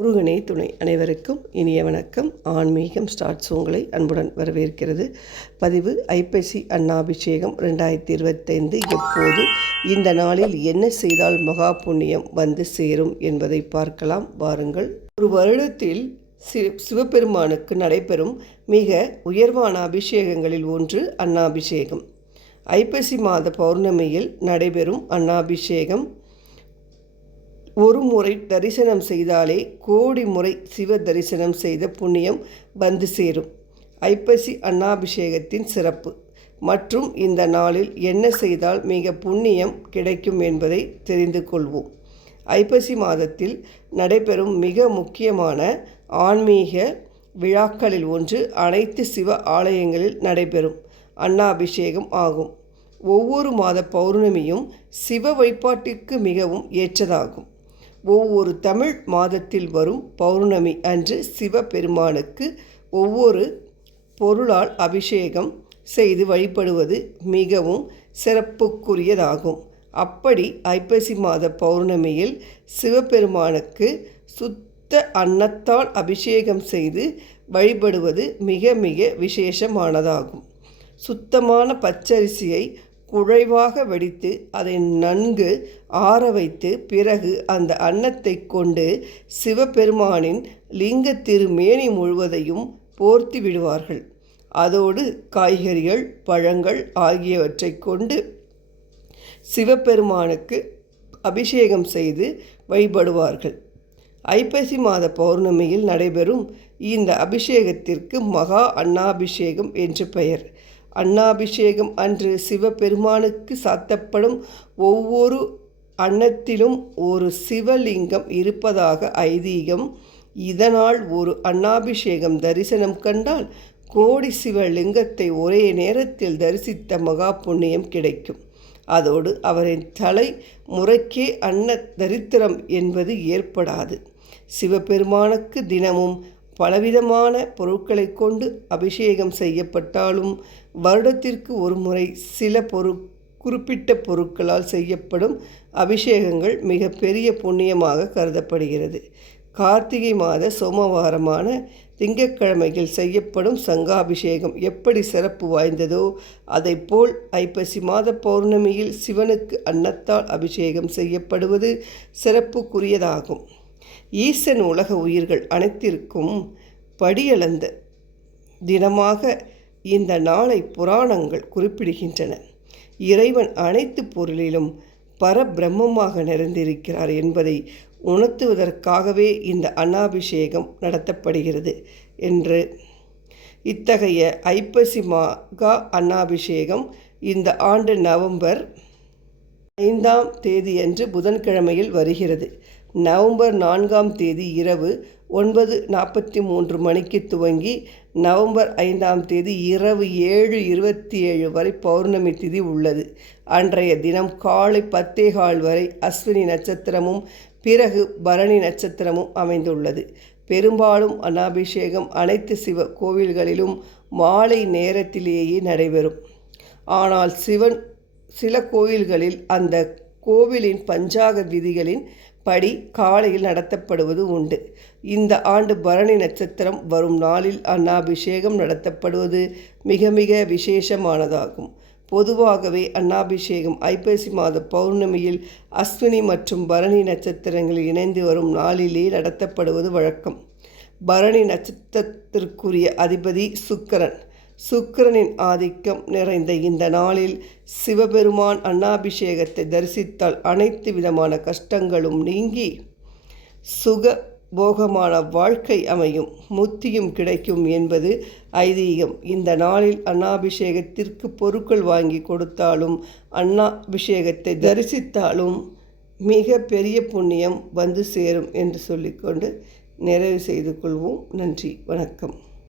முருகனே துணை. அனைவருக்கும் இனிய வணக்கம். ஆன்மீகம் ஸ்டார்ட்ஸ் உங்களை அன்புடன் வரவேற்கிறது. பதிவு ஐப்பசி அண்ணாபிஷேகம் ரெண்டாயிரத்தி இருபத்தைந்து. எப்போது இந்த நாளில் என்ன செய்தால் மகா புண்ணியம் வந்து சேரும் என்பதை பார்க்கலாம். வாருங்கள். ஒரு வருடத்தில் சிவபெருமானுக்கு நடைபெறும் மிக உயர்வான அபிஷேகங்களில் ஒன்று அன்னாபிஷேகம். ஐப்பசி மாத பௌர்ணமியில் நடைபெறும் அன்னாபிஷேகம். ஒரு முறை தரிசனம் செய்தாலே கோடி முறை சிவ தரிசனம் செய்த புண்ணியம் வந்து சேரும். ஐப்பசி அன்னாபிஷேகத்தின் சிறப்பு. மற்றும் இந்த நாளில் என்ன செய்தால் மிக புண்ணியம் கிடைக்கும் என்பதை தெரிந்து கொள்வோம். ஐப்பசி மாதத்தில் நடைபெறும் மிக முக்கியமான ஆன்மீக விழாக்களில் ஒன்று அனைத்து சிவ ஆலயங்களில் நடைபெறும் அன்னாபிஷேகம் ஆகும். ஒவ்வொரு மாத பௌர்ணமியும் சிவ வழிபாட்டிற்கு மிகவும் ஏற்றதாகும். ஒவ்வொரு தமிழ் மாதத்தில் வரும் பௌர்ணமி அன்று சிவபெருமானுக்கு ஒவ்வொரு பொருளால் அபிஷேகம் செய்து வழிபடுவது மிகவும் சிறப்புக்குரியதாகும். அப்படி ஐப்பசி மாத பௌர்ணமியில் சிவபெருமானுக்கு சுத்த அன்னத்தால் அபிஷேகம் செய்து வழிபடுவது மிக மிக விசேஷமானதாகும். சுத்தமான பச்சரிசியை குழைவாக வடித்து அதை நன்கு ஆற வைத்து பிறகு அந்த அன்னத்தை கொண்டு சிவபெருமானின் லிங்க திருமேனி முழுவதையும் போர்த்தி விடுவார்கள். அதோடு காய்கறிகள் பழங்கள் ஆகியவற்றை கொண்டு சிவபெருமானுக்கு அபிஷேகம் செய்து வழிபடுவார்கள். ஐப்பசி மாத பௌர்ணமியில் நடைபெறும் இந்த அபிஷேகத்திற்கு மகா அன்னாபிஷேகம் என்று பெயர். அன்னாபிஷேகம் அன்று சிவபெருமானுக்கு சாத்தப்படும் ஒவ்வொரு அன்னத்திலும் ஒரு சிவலிங்கம் இருப்பதாக ஐதீகம். இதனால் ஒரு அன்னாபிஷேகம் தரிசனம் கண்டால் கோடி சிவலிங்கத்தை ஒரே நேரத்தில் தரிசித்த மகா புண்ணியம் கிடைக்கும். அதோடு அவரின் தலை முறைக்கே அன்ன தரித்திரம் என்பது ஏற்படாது. சிவபெருமானுக்கு தினமும் பலவிதமான பொருட்களை கொண்டு அபிஷேகம் செய்யப்பட்டாலும் வருடத்திற்கு ஒரு முறை சில பொரு குறிப்பிட்ட பொருட்களால் செய்யப்படும் அபிஷேகங்கள் மிக பெரிய புண்ணியமாக கருதப்படுகிறது. கார்த்திகை மாத சோமவாரமான திங்கட்கிழமையில் செய்யப்படும் சங்காபிஷேகம் எப்படி சிறப்பு வாய்ந்ததோ போல் ஐப்பசி மாத பௌர்ணமியில் சிவனுக்கு அன்னத்தால் அபிஷேகம் செய்யப்படுவது சிறப்புக்குரியதாகும். ஈசன் உலக உயிர்கள் அனைத்திற்கும் படியளந்த தினமாக இந்த நாளை புராணங்கள் குறிப்பிடுகின்றன. இறைவன் அனைத்து பொருளிலும் பரபிரம்மமாக நிறைந்திருக்கிறார் என்பதை உணர்த்துவதற்காகவே இந்த அன்னாபிஷேகம் நடத்தப்படுகிறது என்று இத்தகைய ஐப்பசி மாகா அன்னாபிஷேகம் இந்த ஆண்டு நவம்பர் ஐந்தாம் தேதியன்று புதன்கிழமையில் வருகிறது. நவம்பர் நான்காம் தேதி இரவு ஒன்பது நாற்பத்தி மூன்று மணிக்கு துவங்கி நவம்பர் ஐந்தாம் தேதி இரவு ஏழு இருபத்தி ஏழு வரை பௌர்ணமி திதி உள்ளது. அன்றைய தினம் காலை பத்தே கால் வரை அஸ்வினி நட்சத்திரமும் பிறகு பரணி நட்சத்திரமும் அமைந்துள்ளது. பெரும்பாலும் அன்னாபிஷேகம் அனைத்து சிவ கோவில்களிலும் மாலை நேரத்திலேயே நடைபெறும். ஆனால் சிவன் சில கோயில்களில் அந்த கோவிலின் பஞ்சாக விதிகளின் படி காலையில் நடத்தப்படுவது உண்டு. இந்த ஆண்டு பரணி நட்சத்திரம் வரும் நாளில் அன்னாபிஷேகம் நடத்தப்படுவது மிக மிக விசேஷமானதாகும். பொதுவாகவே அன்னாபிஷேகம் ஐப்பசி மாத பௌர்ணமியில் அஸ்வினி மற்றும் பரணி நட்சத்திரங்கள் இணைந்து வரும் நாளிலே நடத்தப்படுவது வழக்கம். பரணி நட்சத்திரத்திற்குரிய அதிபதி சுக்கரன். சுக்கிரனின் ஆதிக்கம் நிறைந்த இந்த நாளில் சிவபெருமான் அன்னாபிஷேகத்தை தரிசித்தால் அனைத்து விதமான கஷ்டங்களும் நீங்கி சுக போகமான வாழ்க்கை அமையும். முத்தியும் கிடைக்கும் என்பது ஐதீகம். இந்த நாளில் அன்னாபிஷேகத்திற்கு பொருட்கள் வாங்கி கொடுத்தாலும் அன்னாபிஷேகத்தை தரிசித்தாலும் மிக பெரிய புண்ணியம் வந்து சேரும் என்று சொல்லிக்கொண்டு நிறைவு செய்து கொள்வோம். நன்றி. வணக்கம்.